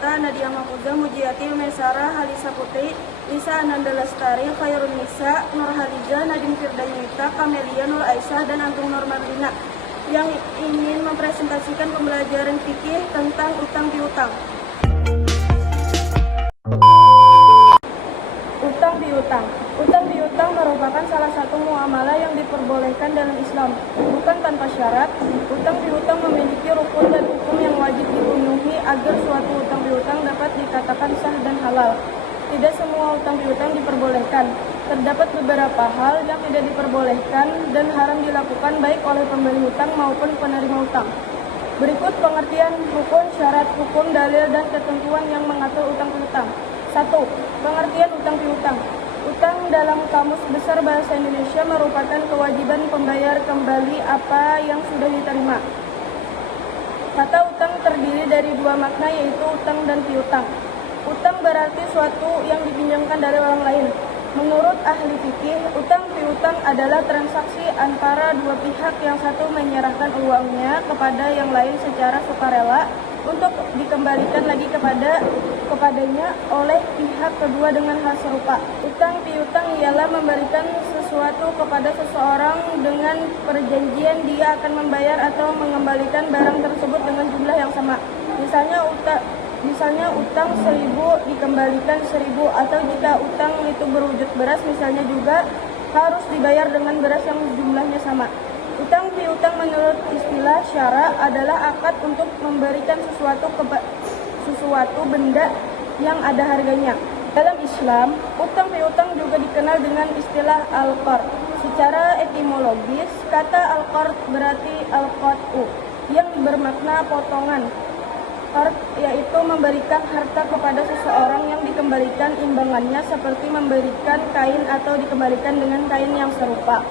Marta, Nadia Makuza, Mujiati, Mesara, Halisa Putri, Lisa Ananda Lestari, Khairun Nisa, Nur Haliza, Nadim Firdanita, Kamelia, Nur Aisyah, dan Antung Nur Marlina yang ingin mempresentasikan pembelajaran fikih tentang utang piutang. Utang piutang. Utang piutang merupakan salah satu muamalah yang diperbolehkan dalam Islam. Bukan tanpa syarat, utang piutang memiliki rukun dan hukum yang wajib dipenuhi agar suatu utang piutang dapat dikatakan sah dan halal. Tidak semua utang piutang diperbolehkan. Terdapat beberapa hal yang tidak diperbolehkan dan haram dilakukan baik oleh pemberi hutang maupun penerima hutang. Berikut pengertian rukun, syarat, hukum, dalil, dan ketentuan yang mengatur utang piutang. 1. Pengertian utang piutang. Utang dalam Kamus Besar Bahasa Indonesia merupakan kewajiban pembayar kembali apa yang sudah diterima. Kata utang terdiri dari dua makna, yaitu utang dan piutang. Utang berarti suatu yang dipinjamkan dari orang lain. Menurut ahli fikih, utang piutang adalah transaksi antara dua pihak, yang satu menyerahkan uangnya kepada yang lain secara sukarela untuk dikembalikan lagi kepadanya oleh pihak kedua dengan hal serupa. Utang piutang ialah memberikan sesuatu kepada seseorang dengan perjanjian dia akan membayar atau mengembalikan barang tersebut dengan jumlah yang sama. Misalnya utang 1.000 dikembalikan 1.000, atau jika utang itu berwujud beras misalnya juga harus dibayar dengan beras yang jumlahnya sama. Utang piutang menurut istilah syara adalah akad untuk memberikan sesuatu benda yang ada harganya. Dalam Islam, utang piutang juga dikenal dengan istilah al-qard. Secara etimologis, kata al-qard berarti al-qat'u, yang bermakna potongan. Qard yaitu memberikan harta kepada seseorang yang dikembalikan imbangannya, seperti memberikan kain atau dikembalikan dengan kain yang serupa.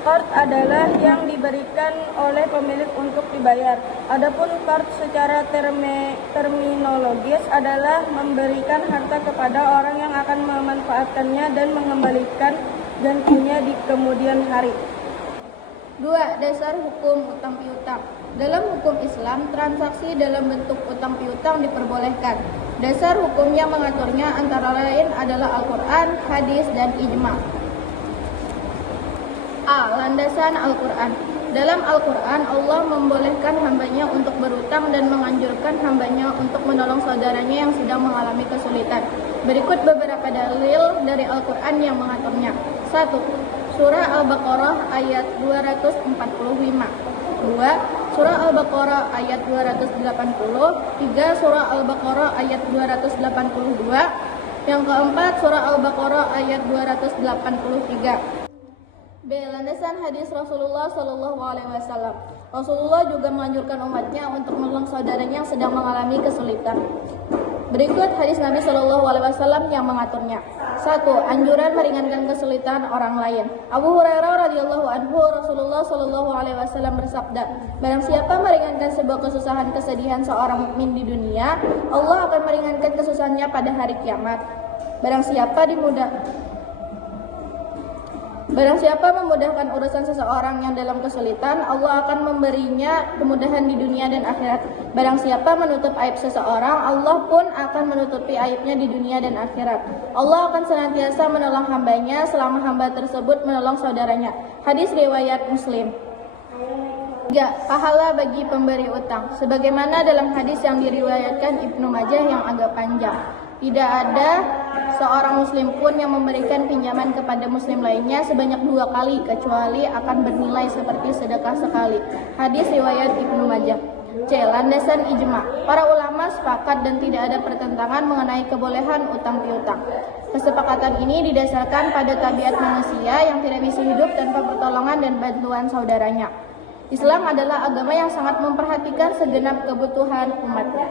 Qard adalah yang diberikan oleh pemilik untuk dibayar. Adapun qard secara terminologis adalah memberikan harta kepada orang yang akan memanfaatkannya dan mengembalikan gantinya di kemudian hari. 2. Dasar hukum utang piutang. Dalam hukum Islam, transaksi dalam bentuk utang piutang diperbolehkan. Dasar hukum yang mengaturnya antara lain adalah Al-Quran, hadis, dan ijma'. A. Landasan Al-Quran. Dalam Al-Quran, Allah membolehkan hambanya untuk berutang dan menganjurkan hambanya untuk menolong saudaranya yang sedang mengalami kesulitan. Berikut beberapa dalil dari Al-Quran yang mengaturnya. 1. Surah Al-Baqarah ayat 245. 2. Surah Al-Baqarah ayat 280. 3. Surah Al-Baqarah ayat 282. Yang keempat, Surah Al-Baqarah ayat 283. B. Landasan hadis Rasulullah SAW. Rasulullah juga menganjurkan umatnya untuk menolong saudaranya yang sedang mengalami kesulitan. Berikut hadis Nabi SAW yang mengaturnya. 1. Anjuran meringankan kesulitan orang lain. Abu Hurairah radhiyallahu anhu, Rasulullah SAW bersabda, barang siapa meringankan sebuah kesusahan kesedihan seorang mukmin di dunia, Allah akan meringankan kesusahannya pada hari kiamat. Barang siapa memudahkan urusan seseorang yang dalam kesulitan, Allah akan memberinya kemudahan di dunia dan akhirat. Barang siapa menutup aib seseorang, Allah pun akan menutupi aibnya di dunia dan akhirat. Allah akan senantiasa menolong hambanya selama hamba tersebut menolong saudaranya. Hadis riwayat Muslim. 3. Pahala bagi pemberi utang. Sebagaimana dalam hadis yang diriwayatkan Ibnu Majah yang agak panjang. Tidak ada seorang muslim pun yang memberikan pinjaman kepada muslim lainnya sebanyak 2 kali, kecuali akan bernilai seperti sedekah sekali. Hadis riwayat Ibnu Majah. C. Landasan ijma'. Para ulama sepakat dan tidak ada pertentangan mengenai kebolehan utang piutang. Kesepakatan ini didasarkan pada tabiat manusia yang tidak bisa hidup tanpa pertolongan dan bantuan saudaranya. Islam adalah agama yang sangat memperhatikan segenap kebutuhan umatnya.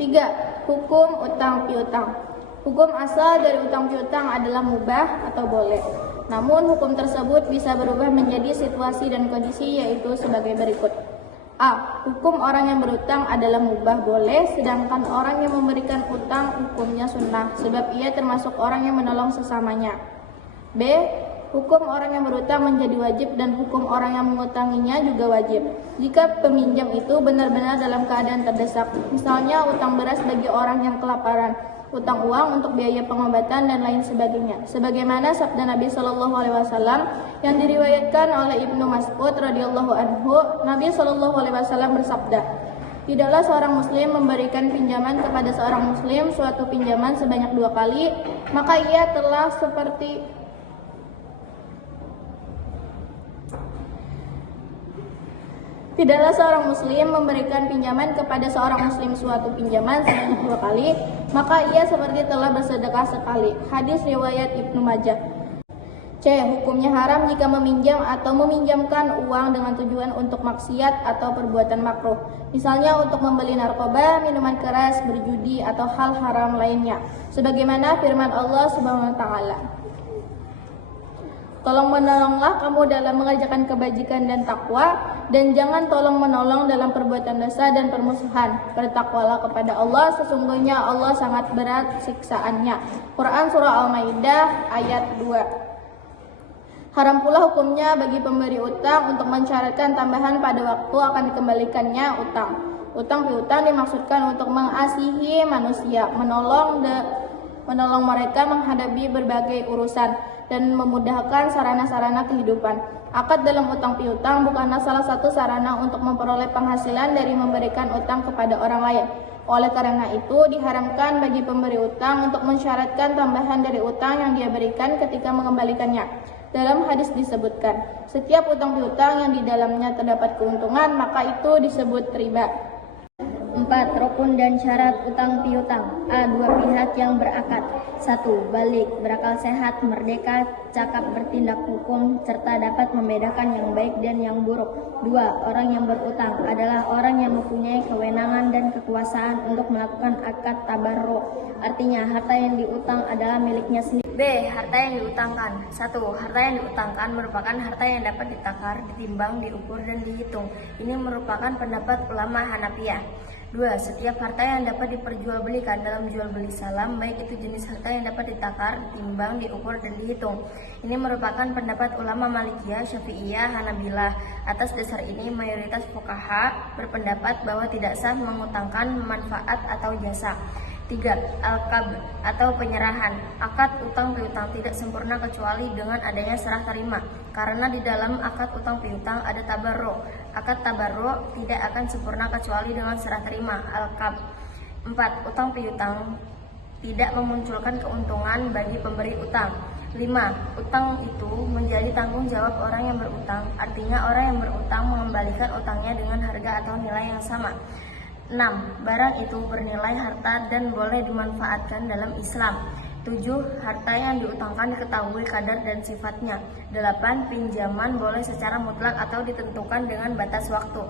3. Hukum utang piutang. Hukum asal dari utang piutang adalah mubah atau boleh. Namun hukum tersebut bisa berubah menjadi situasi dan kondisi, yaitu sebagai berikut. A. Hukum orang yang berutang adalah mubah boleh, sedangkan orang yang memberikan utang hukumnya sunnah, sebab ia termasuk orang yang menolong sesamanya. B. Hukum orang yang berutang menjadi wajib dan hukum orang yang mengutanginya juga wajib. Jika peminjam itu benar-benar dalam keadaan terdesak, misalnya utang beras bagi orang yang kelaparan, utang uang untuk biaya pengobatan dan lain sebagainya. Sebagaimana sabda Nabi Shallallahu Alaihi Wasallam yang diriwayatkan oleh Ibnu Mas'ud radhiyallahu anhu, Nabi Shallallahu Alaihi Wasallam bersabda, tidaklah seorang muslim memberikan pinjaman kepada seorang muslim suatu pinjaman sebanyak 2 kali, maka ia telah seperti Tidaklah seorang muslim memberikan pinjaman kepada seorang muslim suatu pinjaman sebanyak 2 kali, maka ia seperti telah bersedekah sekali. Hadis riwayat Ibnu Majah. C. Hukumnya haram jika meminjam atau meminjamkan uang dengan tujuan untuk maksiat atau perbuatan makruh. Misalnya untuk membeli narkoba, minuman keras, berjudi, atau hal haram lainnya. Sebagaimana firman Allah Subhanahu wa taala. Tolong menolonglah kamu dalam mengerjakan kebajikan dan takwa, dan jangan tolong menolong dalam perbuatan dosa dan permusuhan. Bertakwalah kepada Allah, sesungguhnya Allah sangat berat siksaannya. Quran Surah Al-Maidah ayat 2. Haram pula hukumnya bagi pemberi utang untuk mensyaratkan tambahan pada waktu akan dikembalikannya utang. Utang piutang dimaksudkan untuk mengasihi manusia, menolong mereka menghadapi berbagai urusan, dan memudahkan sarana-sarana kehidupan. Akad dalam utang piutang bukanlah salah satu sarana untuk memperoleh penghasilan dari memberikan utang kepada orang lain. Oleh karena itu, diharamkan bagi pemberi utang untuk mensyaratkan tambahan dari utang yang dia berikan ketika mengembalikannya. Dalam hadis disebutkan, setiap utang piutang yang di dalamnya terdapat keuntungan, maka itu disebut riba. 4. Rukun dan syarat utang piutang. A. Dua pihak yang berakad. 1. Balik, berakal sehat, merdeka, cakap bertindak hukum, serta dapat membedakan yang baik dan yang buruk. 2. Orang yang berutang adalah orang yang mempunyai kewenangan dan kekuasaan untuk melakukan akad tabarruk. Artinya, harta yang diutang adalah miliknya sendiri. B. Harta yang diutangkan. 1. Harta yang diutangkan merupakan harta yang dapat ditakar, ditimbang, diukur, dan dihitung. Ini merupakan pendapat ulama Hanafiyah. 2. Setiap harta yang dapat diperjualbelikan dalam jual beli salam, baik itu jenis harta yang dapat ditakar, ditimbang, diukur, dan dihitung. Ini merupakan pendapat ulama Malikiyah, Syafi'iyah, Hanabilah. Atas dasar ini, mayoritas fuqaha berpendapat bahwa tidak sah mengutangkan manfaat atau jasa. 3. Al-qab atau penyerahan. Akad utang piutang tidak sempurna kecuali dengan adanya serah terima, karena di dalam akad utang piutang ada tabarruk. Akad tabarruk tidak akan sempurna kecuali dengan serah terima, al-qab. 4. Utang piutang tidak memunculkan keuntungan bagi pemberi utang. 5. Utang itu menjadi tanggung jawab orang yang berutang, artinya orang yang berutang mengembalikan utangnya dengan harga atau nilai yang sama. 6. Barang itu bernilai harta dan boleh dimanfaatkan dalam Islam. 7. Harta yang diutangkan diketahui kadar dan sifatnya. 8. Pinjaman boleh secara mutlak atau ditentukan dengan batas waktu.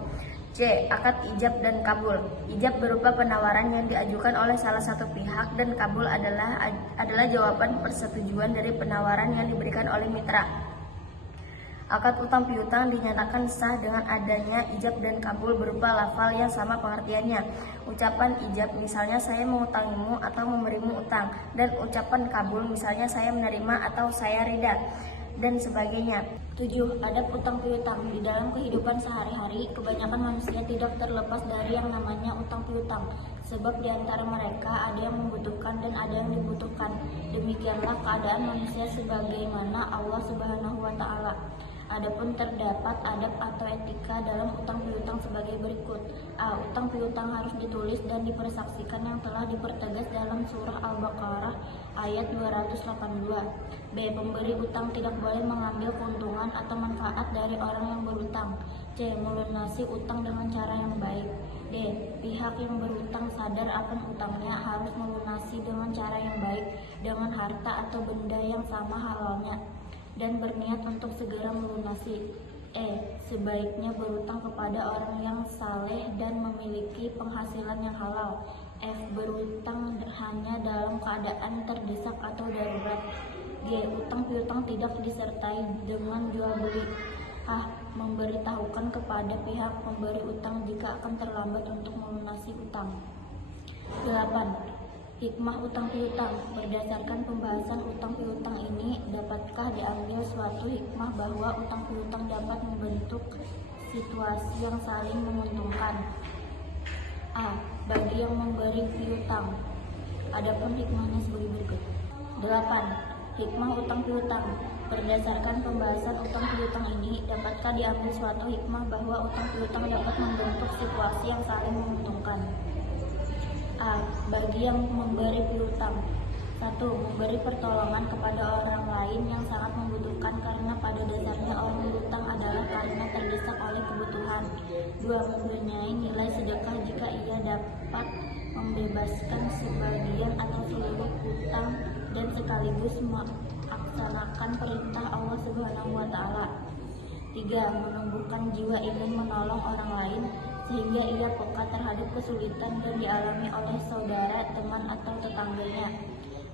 C. Akad ijab dan kabul. Ijab berupa penawaran yang diajukan oleh salah satu pihak, dan kabul adalah jawaban persetujuan dari penawaran yang diberikan oleh mitra. Akad utang piutang dinyatakan sah dengan adanya ijab dan kabul berupa lafal yang sama pengertiannya. Ucapan ijab misalnya saya mengutangimu atau memberimu utang, dan ucapan kabul misalnya saya menerima atau saya ridha, dan sebagainya. 7. Adab utang piutang. Di dalam kehidupan sehari-hari, kebanyakan manusia tidak terlepas dari yang namanya utang piutang, sebab di antara mereka ada yang membutuhkan dan ada yang dibutuhkan. Demikianlah keadaan manusia sebagaimana Allah Subhanahu wa taala. Adapun terdapat adab atau etika dalam utang piutang sebagai berikut. A. Utang piutang harus ditulis dan dipersaksikan yang telah dipertegas dalam surah Al-Baqarah ayat 282. B. Pemberi utang tidak boleh mengambil keuntungan atau manfaat dari orang yang berutang. C. Melunasi utang dengan cara yang baik. D. Pihak yang berutang sadar akan utangnya harus melunasi dengan cara yang baik dengan harta atau benda yang sama halalnya, dan berniat untuk segera melunasi. E. Sebaiknya berutang kepada orang yang saleh dan memiliki penghasilan yang halal. F. Berutang hanya dalam keadaan terdesak atau darurat. G. Utang piutang tidak disertai dengan jual beli. H. Memberitahukan kepada pihak pemberi utang jika akan terlambat untuk melunasi utang. 8. Hikmah utang piutang. Berdasarkan pembahasan utang piutang ini, dapatkah diambil suatu hikmah bahwa utang piutang dapat membentuk situasi yang saling menguntungkan? A. Bagi yang memberi piutang. Adapun hikmahnya sebagai berikut. 8. Hikmah utang piutang. Berdasarkan pembahasan utang piutang ini, dapatkah diambil suatu hikmah bahwa utang piutang dapat membentuk situasi yang saling menguntungkan? A. Bagi yang memberi piutang. 1. Memberi pertolongan kepada orang lain yang sangat membutuhkan karena pada dasarnya orang berutang adalah karena terdesak oleh kebutuhan. 2. Mempunyai nilai sedekah jika ia dapat membebaskan sebagian atau seluruh utang dan sekaligus melaksanakan perintah Allah Subhanahu wa Ta'ala. 3. Menumbuhkan jiwa ingin menolong orang lain sehingga ia peka terhadap kesulitan dan dialami oleh saudara, teman, atau tetangganya.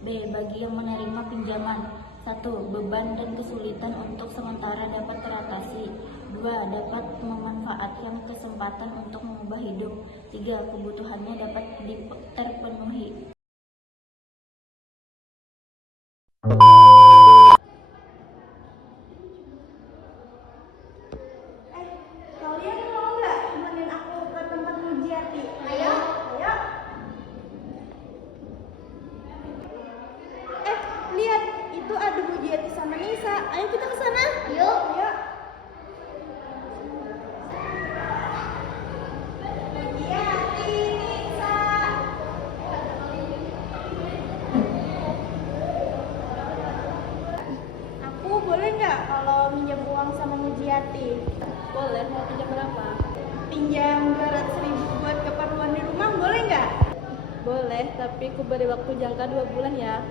B. Bagi yang menerima pinjaman. 1. Beban dan kesulitan untuk sementara dapat teratasi. 2. Dapat memanfaatkan kesempatan untuk mengubah hidup. 3. Kebutuhannya dapat terpenuhi. Kalian mau nggak temenin aku ke tempat Mujiati? Ayo, ayo. Lihat, itu ada Mujiati sama Nisa. Ayo kita ke sana. Ayo, ayo. Mujiati, Nisa. Aku boleh nggak kalau minjem uang sama Mujiati? Boleh, mau pinjam berapa? Pinjam 200.000 buat keperluan di rumah, boleh nggak? Boleh, tapi ku beri waktu jangka 2 bulan ya.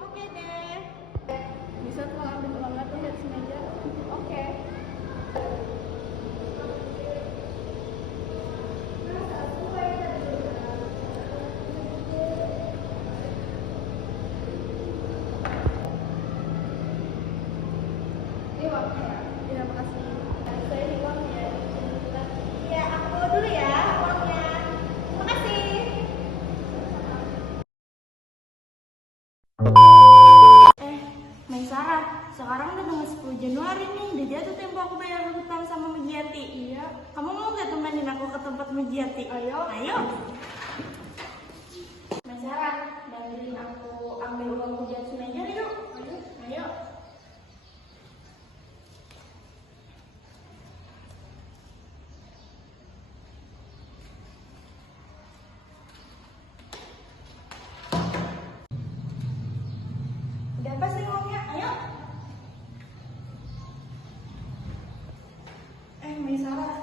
Oke deh. Bisa tolong ambil uangnya tuh dari sini aja. Oke. Ini uangnya ya? Iya, makasih. Saya di uangnya. Ya, aku bawa dulu ya uangnya. Terima kasih. Maisara, sekarang udah tanggal 10 Januari nih, udah jatuh tempo aku bayar hutang sama Mujiati. Iya. Kamu mau nggak temenin aku ke tempat Mujiati? Ayo. Ayo. Maisara, bantuin aku ambil uang Mujiati aja yuk. Ayo. Ayo. Udah pas nih uangnya, ayo. Maisara,